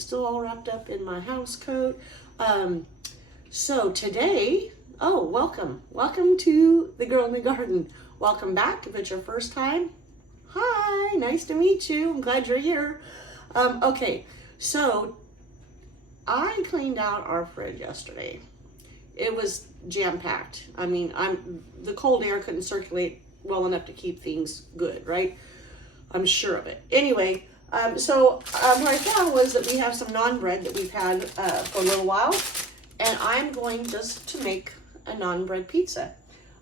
still all wrapped up in my house coat. So today, oh, welcome. Welcome to The Girl in the Garden. Welcome back if it's your first time. Hi, nice to meet you. I'm glad you're here. Okay, so I cleaned out our fridge yesterday. It was jam-packed. I mean, the cold air couldn't circulate well enough to keep things good, right? I'm sure of it. Anyway, what I found was that we have some naan bread that we've had for a little while, and I'm going just to make a naan bread pizza.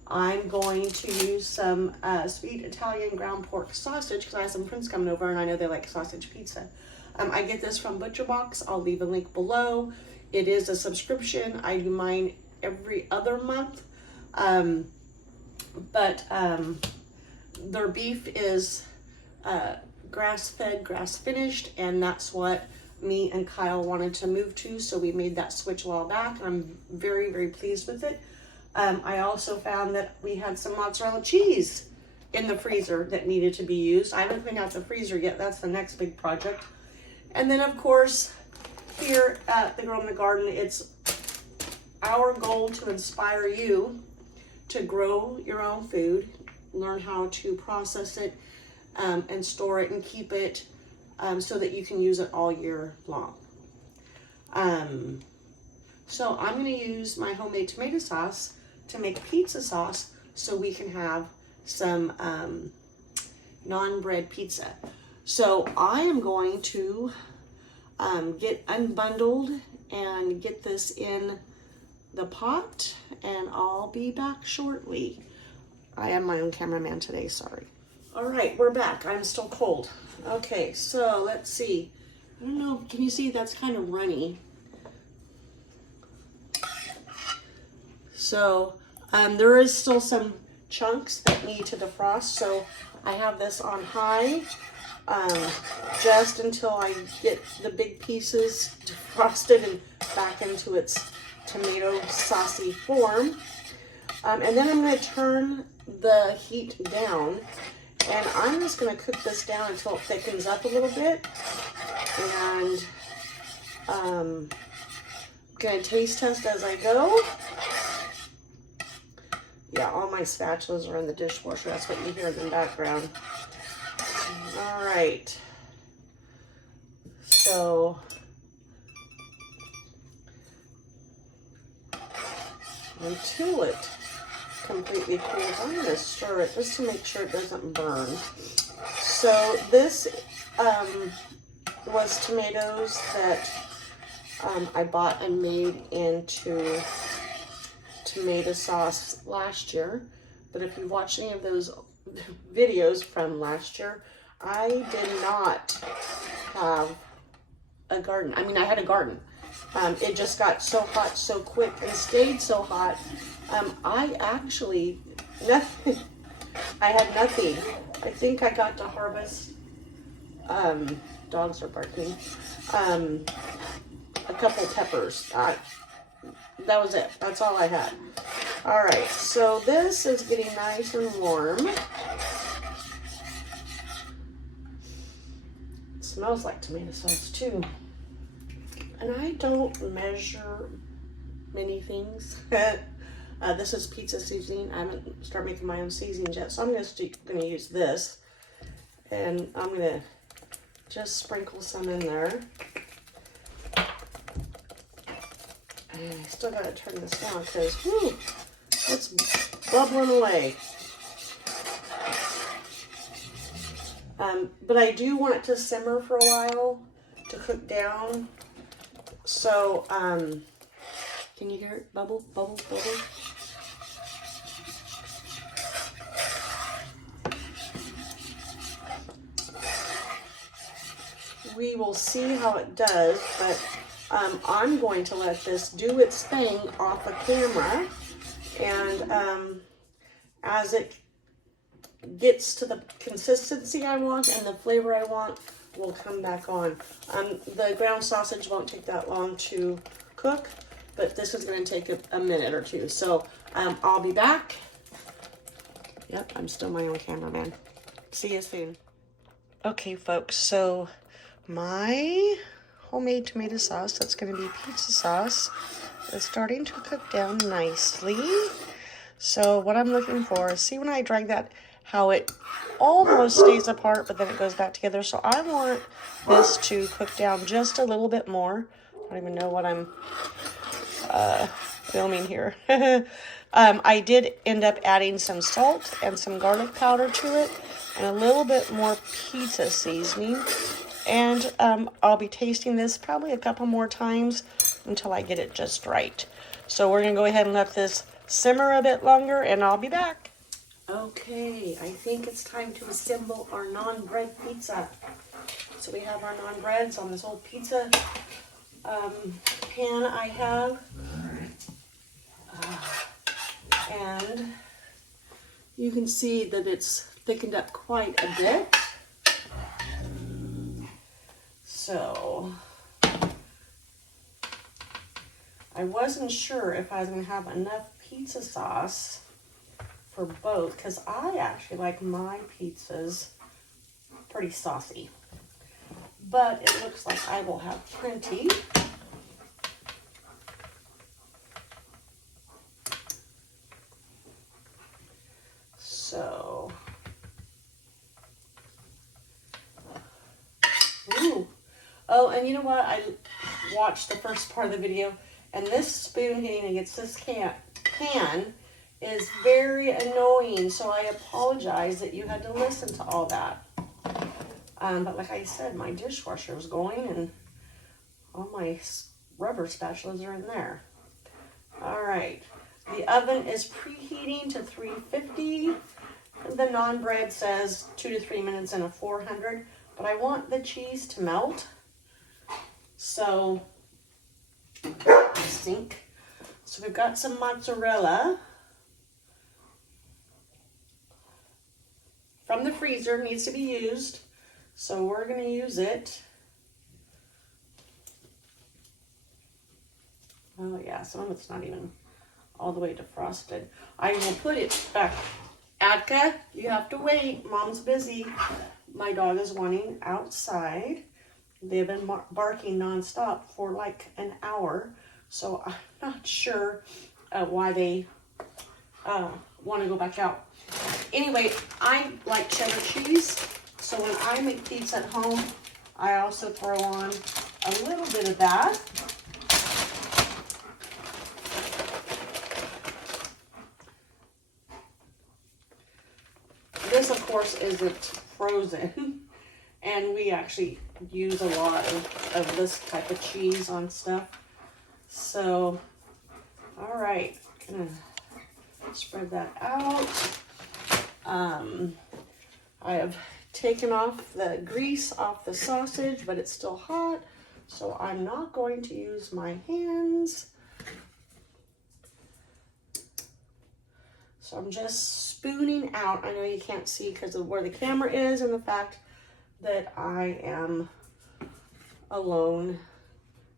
I'm going to use some sweet Italian ground pork sausage because I have some friends coming over and I know they like sausage pizza. I get this from ButcherBox. I'll leave a link below. It is a subscription. I do mine every other month. Their beef is grass-fed, grass-finished, and that's what me and Kyle wanted to move to, so we made that switch a while back. I'm very, very pleased with it. I also found that we had some mozzarella cheese in the freezer that needed to be used. I haven't cleaned out the freezer yet. That's the next big project. And then, of course, here at The Girl in the Garden, it's our goal to inspire you to grow your own food, learn how to process it, and store it and keep it so that you can use it all year long. So I'm going to use my homemade tomato sauce to make pizza sauce so we can have some naan bread pizza. So I am going to get unbundled and get this in the pot, and I'll be back shortly. I am my own cameraman today, sorry. All right, we're back. I'm still cold. Okay, so let's see. I don't know, can you see that's kind of runny? So there is still some chunks that need to defrost, so I have this on high just until I get the big pieces defrosted and back into its tomato saucy form. And then I'm going to turn the heat down, and I'm just going to cook this down until it thickens up a little bit. And I'm going to taste test as I go. Yeah, all my spatulas are in the dishwasher. That's what you hear in the background. All right. So until it completely cools, I'm going to stir it just to make sure it doesn't burn. So this was tomatoes that I bought and made into tomato sauce last year. But if you watch any of those videos from last year, I did not have a garden. I mean, I had a garden. It just got so hot so quick and stayed so hot. I actually, nothing, I had nothing. I think I got to harvest, dogs are barking, a couple peppers. That was it. That's all I had. All right, so this is getting nice and warm. It smells like tomato sauce too. And I don't measure many things. This is pizza seasoning. I haven't started making my own seasonings yet, so I'm just going to use this. And I'm going to just sprinkle some in there. And I still got to turn this down because, whoo, it's bubbling away. But I do want it to simmer for a while to cook down. So, can you hear it? Bubble, bubble, bubble. We will see how it does, but I'm going to let this do its thing off the camera, and as it gets to the consistency I want and the flavor I want, we'll come back on. The ground sausage won't take that long to cook, but this is going to take a minute or two. So I'll be back. Yep, I'm still my own cameraman. See you soon. Okay, folks, so my homemade tomato sauce. That's going to be pizza sauce. It's starting to cook down nicely. So what I'm looking for is, see when I drag that, how it almost stays apart, but then it goes back together. So I want this to cook down just a little bit more. I don't even know what I'm filming here. I did end up adding some salt and some garlic powder to it and a little bit more pizza seasoning. And I'll be tasting this probably a couple more times until I get it just right. So we're going to go ahead and let this simmer a bit longer, and I'll be back. Okay, I think it's time to assemble our non-bread pizza. So we have our non-breads on this old pizza pan I have. And you can see that it's thickened up quite a bit. So I wasn't sure if I was going to have enough pizza sauce for both, because I actually like my pizzas pretty saucy. But it looks like I will have plenty. So, ooh. Oh, and you know what? I watched the first part of the video, and this spoon hitting against this pan is very annoying. So I apologize that you had to listen to all that. But like I said, my dishwasher was going, and all my rubber spatulas are in there. All right. The oven is preheating to 350. The non-bread says 2 to 3 minutes in a 400, but I want the cheese to melt. So, sink. So we've got some mozzarella from the freezer, needs to be used. So we're going to use it. Oh yeah, some of it's not even all the way defrosted. I will put it back. Adka, you have to wait. Mom's busy. My dog is wanting outside. They've been barking nonstop for like an hour. So I'm not sure why they want to go back out. Anyway, I like cheddar cheese. So when I make pizza at home, I also throw on a little bit of that. This, of course, isn't frozen, and we actually use a lot of this type of cheese on stuff. So, all right, gonna spread that out. I have taken off the grease off the sausage, but it's still hot, so I'm not going to use my hands. So I'm just spooning out. I know you can't see because of where the camera is and the fact that I am alone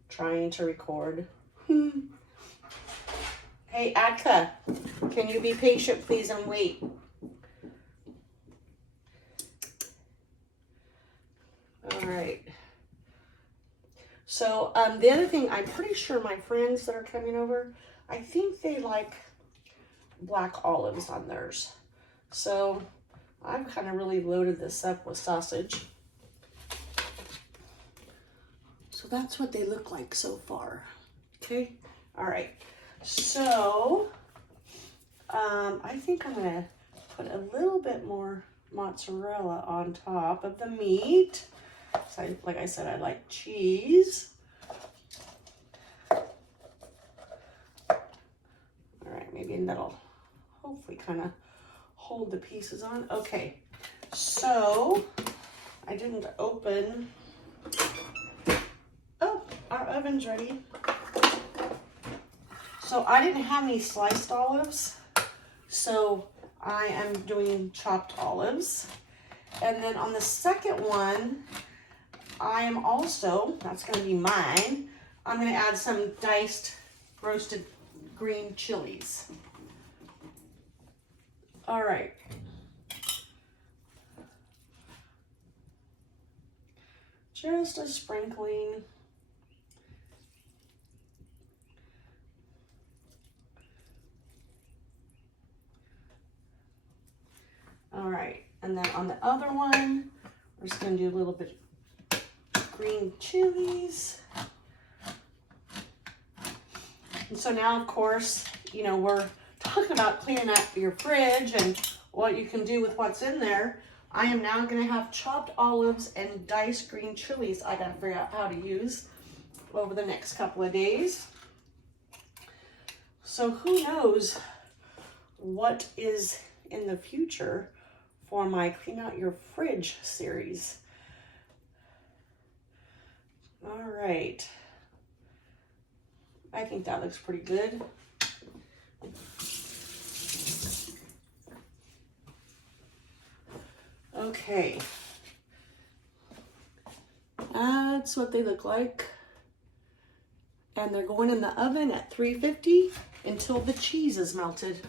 trying to record. Hey, Adka, can you be patient, please, and wait? All right. So the other thing, I'm pretty sure my friends that are coming over, I think they like black olives on theirs. So I've kind of really loaded this up with sausage. So that's what they look like so far. Okay. All right. So I think I'm going to put a little bit more mozzarella on top of the meat. So like I said, I like cheese. All right, maybe that'll hopefully kind of hold the pieces on. Okay, so I didn't open. Oh, our oven's ready. So I didn't have any sliced olives, so I am doing chopped olives. And then on the second one, I am also, that's going to be mine, I'm going to add some diced roasted green chilies. All right. Just a sprinkling And then on the other one, we're just gonna do a little bit of green chilies. And so now, of course, you know, we're talking about cleaning up your fridge and what you can do with what's in there. I am now gonna have chopped olives and diced green chilies I gotta figure out how to use over the next couple of days. So who knows what is in the future for my Clean Out Your Fridge series. All right. I think that looks pretty good. Okay. That's what they look like. And they're going in the oven at 350 until the cheese is melted.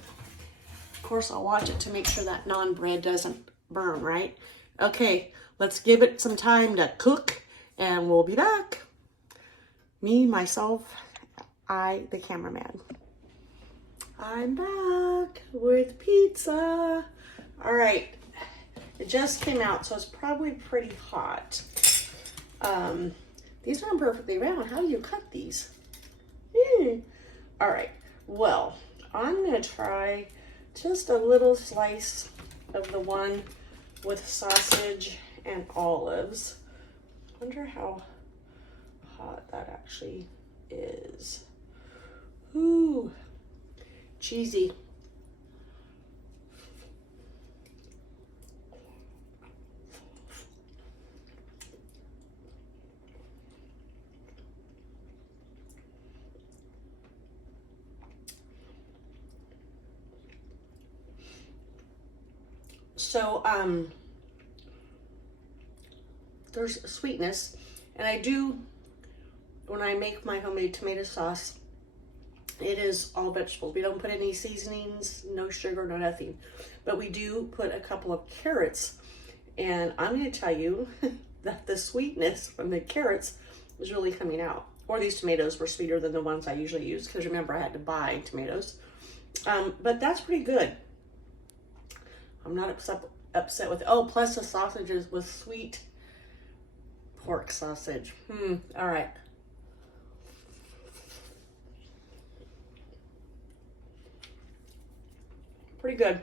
Of course, I'll watch it to make sure that naan bread doesn't burn, right? Okay, let's give it some time to cook and we'll be back. Me, myself, the cameraman. I'm back with pizza. All right, it just came out, so it's probably pretty hot. These aren't perfectly round. How do you cut these? All right, well, I'm gonna try just a little slice of the one with sausage and olives. Wonder how hot that actually is. Ooh, cheesy. So, there's sweetness, and I do, when I make my homemade tomato sauce, it is all vegetables. We don't put any seasonings, no sugar, no nothing. But we do put a couple of carrots, and I'm going to tell you that the sweetness from the carrots is really coming out. Or these tomatoes were sweeter than the ones I usually use, because remember I had to buy tomatoes. But that's pretty good. I'm not upset with it. Oh, plus the sausages with sweet pork sausage. All right. Pretty good.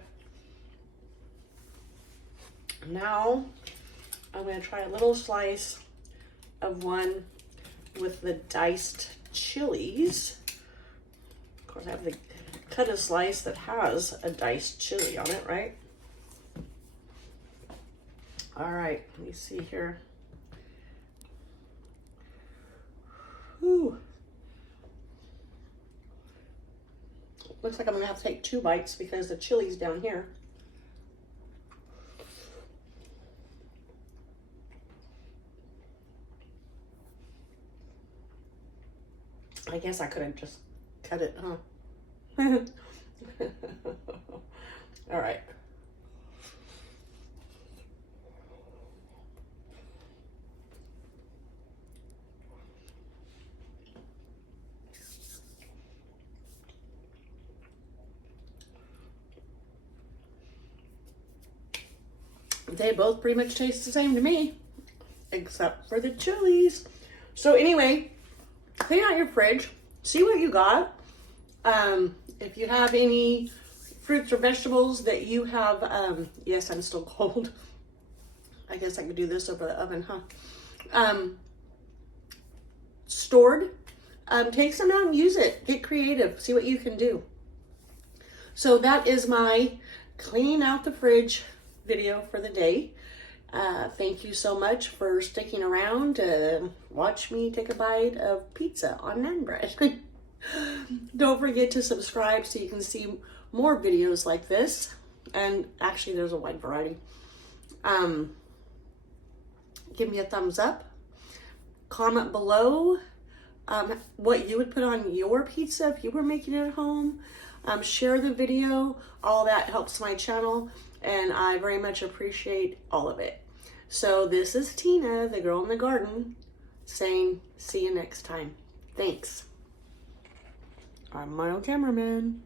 Now, I'm going to try a little slice of one with the diced chilies. Of course, I have to cut a slice that has a diced chili on it, right? All right, let me see here. Ooh. Looks like I'm gonna have to take 2 bites because the chili's down here. I guess I could have just cut it, huh? All right. They both pretty much taste the same to me, except for the chilies. So anyway, clean out your fridge, see what you got. If you have any fruits or vegetables that you have, yes, I'm still cold. I guess I could do this over the oven, huh? Stored, take some out and use it. Get creative, see what you can do. So that is my cleaning out the fridge video for the day. Thank you so much for sticking around to watch me take a bite of pizza on naan bread. Don't forget to subscribe so you can see more videos like this. And actually, there's a wide variety. Give me a thumbs up. Comment below what you would put on your pizza if you were making it at home. Share the video. All that helps my channel, and I very much appreciate all of it. So this is Tina, the girl in the garden, saying see you next time. Thanks. I'm my own cameraman.